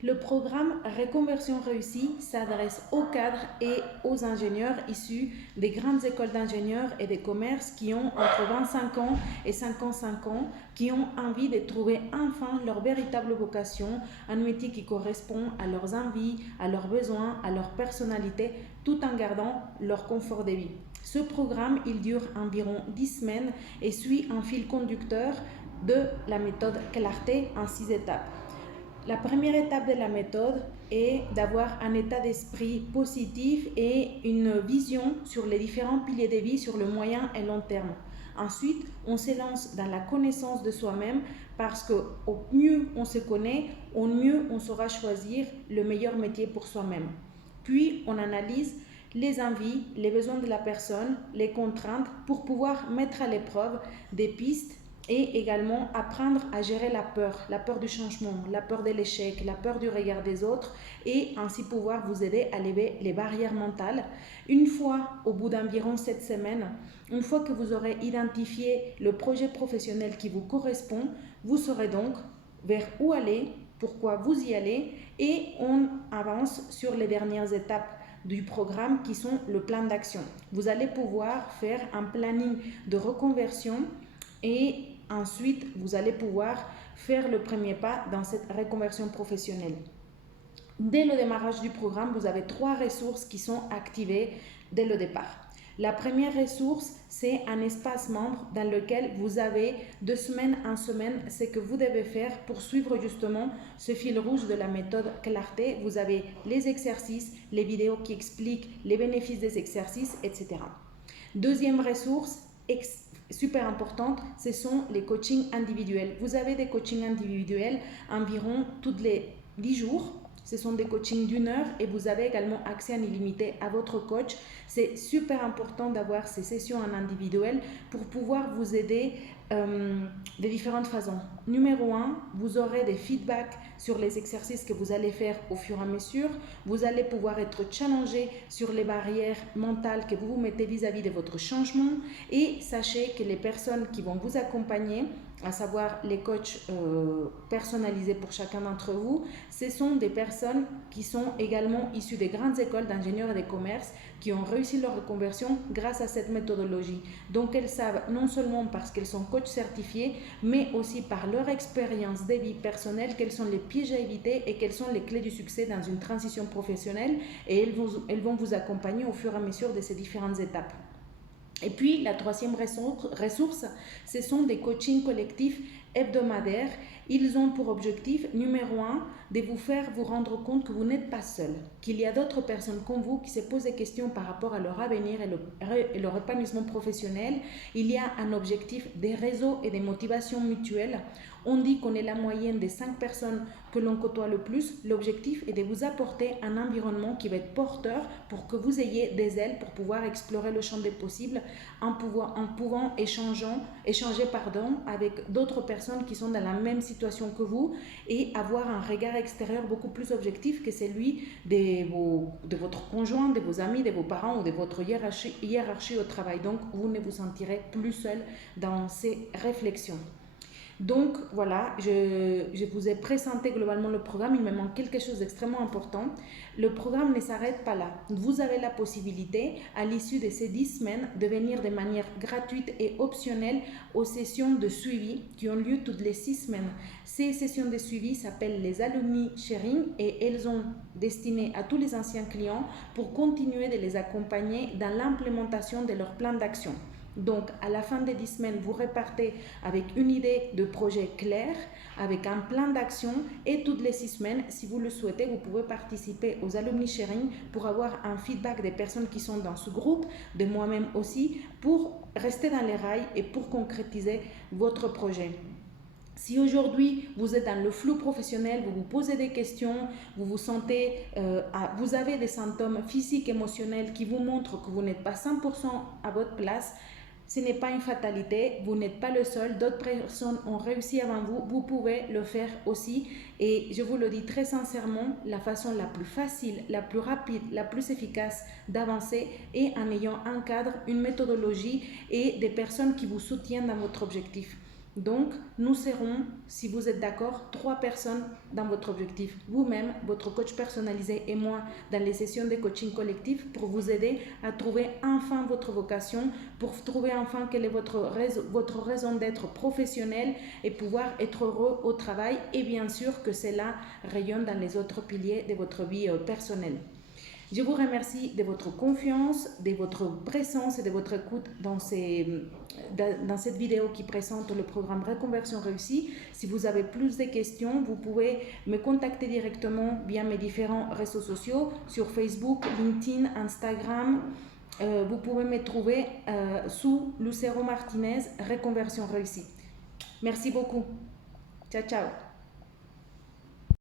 Le programme Reconversion réussie s'adresse aux cadres et aux ingénieurs issus des grandes écoles d'ingénieurs et des commerces qui ont entre 25 ans et 55 ans, qui ont envie de trouver enfin leur véritable vocation, un métier qui correspond à leurs envies, à leurs besoins, à leur personnalité, tout en gardant leur confort de vie. Ce programme, il dure environ 10 semaines et suit un fil conducteur de la méthode Clarté en 6 étapes. La première étape de la méthode est d'avoir un état d'esprit positif et une vision sur les différents piliers de vie sur le moyen et long terme. Ensuite, on s'élance dans la connaissance de soi-même parce qu'au mieux on se connaît, au mieux on saura choisir le meilleur métier pour soi-même. Puis, on analyse les envies, les besoins de la personne, les contraintes pour pouvoir mettre à l'épreuve des pistes et également apprendre à gérer la peur du changement, la peur de l'échec, la peur du regard des autres et ainsi pouvoir vous aider à lever les barrières mentales. Une fois, au bout d'environ 7 semaines, une fois que vous aurez identifié le projet professionnel qui vous correspond, vous saurez donc vers où aller, pourquoi vous y allez et on avance sur les dernières étapes du programme qui sont le plan d'action. Vous allez pouvoir faire un planning de reconversion et ensuite, vous allez pouvoir faire le premier pas dans cette reconversion professionnelle. Dès le démarrage du programme, vous avez 3 ressources qui sont activées dès le départ. La première ressource, c'est un espace membre dans lequel vous avez de semaine en semaine ce que vous devez faire pour suivre justement ce fil rouge de la méthode Clarté. Vous avez les exercices, les vidéos qui expliquent les bénéfices des exercices, etc. Deuxième ressource, super importante, ce sont les coachings individuels. Vous avez des coachings individuels environ tous les 10 jours. Ce sont des coachings d'1 heure et vous avez également accès en illimité à votre coach. C'est super important d'avoir ces sessions en individuel pour pouvoir vous aider de différentes façons. Numéro 1, vous aurez des feedbacks sur les exercices que vous allez faire au fur et à mesure. Vous allez pouvoir être challengé sur les barrières mentales que vous vous mettez vis-à-vis de votre changement. Et sachez que les personnes qui vont vous accompagner, à savoir les coachs personnalisés pour chacun d'entre vous, ce sont des personnes qui sont également issues des grandes écoles d'ingénieurs et de commerce qui ont réussi leur reconversion grâce à cette méthodologie. Donc elles savent non seulement parce qu'elles sont coachs certifiés, mais aussi par leur expérience de vie personnelle, quels sont les pièges à éviter et quelles sont les clés du succès dans une transition professionnelle. Et elles vont vous accompagner au fur et à mesure de ces différentes étapes. Et puis, la troisième ressource, ce sont des coachings collectifs hebdomadaires. Ils ont pour objectif, numéro 1, de vous faire vous rendre compte que vous n'êtes pas seul, qu'il y a d'autres personnes comme vous qui se posent des questions par rapport à leur avenir et leur épanouissement professionnel. Il y a un objectif des réseaux et des motivations mutuelles. On dit qu'on est la moyenne des 5 personnes que l'on côtoie le plus. L'objectif est de vous apporter un environnement qui va être porteur pour que vous ayez des ailes pour pouvoir explorer le champ des possibles en pouvant échanger avec d'autres personnes qui sont dans la même situation que vous et avoir un regard extérieur beaucoup plus objectif que celui de votre conjoint, de vos amis, de vos parents ou de votre hiérarchie au travail. Donc, vous ne vous sentirez plus seul dans ces réflexions. Donc voilà, je vous ai présenté globalement le programme, il me manque quelque chose d'extrêmement important. Le programme ne s'arrête pas là. Vous avez la possibilité, à l'issue de ces 10 semaines, de venir de manière gratuite et optionnelle aux sessions de suivi qui ont lieu toutes les 6 semaines. Ces sessions de suivi s'appellent les Alumni Sharing et elles sont destinées à tous les anciens clients pour continuer de les accompagner dans l'implémentation de leur plan d'action. Donc, à la fin des 10 semaines, vous repartez avec une idée de projet clair, avec un plan d'action et toutes les 6 semaines, si vous le souhaitez, vous pouvez participer aux Alumni Sharing pour avoir un feedback des personnes qui sont dans ce groupe, de moi-même aussi, pour rester dans les rails et pour concrétiser votre projet. Si aujourd'hui vous êtes dans le flou professionnel, vous vous posez des questions, vous vous sentez, vous avez des symptômes physiques, émotionnels qui vous montrent que vous n'êtes pas 100% à votre place, ce n'est pas une fatalité, vous n'êtes pas le seul, d'autres personnes ont réussi avant vous, vous pouvez le faire aussi. Et je vous le dis très sincèrement, la façon la plus facile, la plus rapide, la plus efficace d'avancer est en ayant un cadre, une méthodologie et des personnes qui vous soutiennent dans votre objectif. Donc, nous serons, si vous êtes d'accord, 3 personnes dans votre objectif. Vous-même, votre coach personnalisé et moi dans les sessions de coaching collectif pour vous aider à trouver enfin votre vocation, pour trouver enfin quelle est votre raison d'être professionnelle et pouvoir être heureux au travail et bien sûr que cela rayonne dans les autres piliers de votre vie personnelle. Je vous remercie de votre confiance, de votre présence et de votre écoute dans cette vidéo qui présente le programme Reconversion réussie. Si vous avez plus de questions, vous pouvez me contacter directement via mes différents réseaux sociaux sur Facebook, LinkedIn, Instagram. Vous pouvez me trouver sous Lucero Martinez, Reconversion réussie. Merci beaucoup. Ciao, ciao.